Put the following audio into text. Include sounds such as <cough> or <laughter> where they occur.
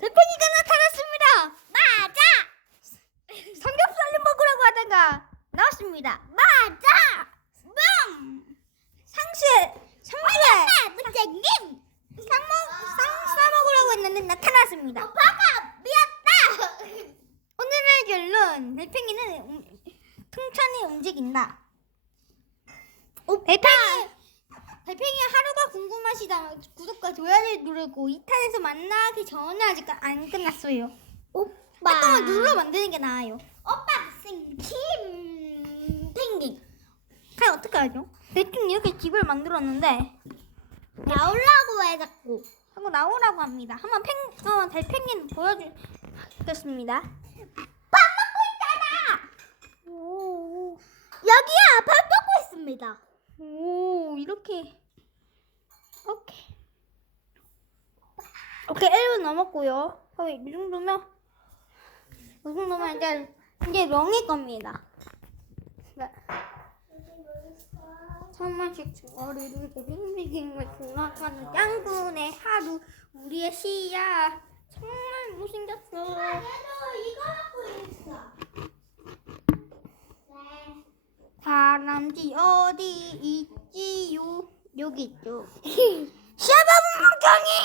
달팽이가 나타났습니다. 맞아. 삼겹살을 먹으라고 하다가 나왔습니다. 맞아. 음. 상수의 상수의 맞아. 무장님. 쌍먹 쌍싸 먹으라고 했는데 나타났습니다. 오빠가 미웠다. 오늘의 결론 달팽이는 움- 통천히 움직인다. 달팽이 달팽이 하루가 궁금 하시다 구독과 좋아요를 누르고 2탄에서 만나기 전에 아직 안 끝났어요. 오빠. 잠깐만 눌러 만드는 게 나아요. 오빠 무슨 김 펭귄 그럼 어떻게 하죠? 대충 이렇게 집을 만들었는데 나오려고 해 자꾸. 하고 나오라고 합니다. 한번 팽, 한번 달팽이는 보여주겠습니다. 밥 먹고 있잖아. 오, 여기야 밥 먹고 있습니다. 오 이렇게 오케이 오케이 1분 넘었고요. 어, 이 정도면 이 정도면 이제 이제 롱일 겁니다. 네. 천만씩 머리를 빙빙빙 돌아가는 짱구의 하루 우리의 시야 정말 못생겼어. 얘도 이거 하고 있어. 네. 다람쥐 어디 있지요? 여기 있죠. <laughs> 샤바분 멍청이!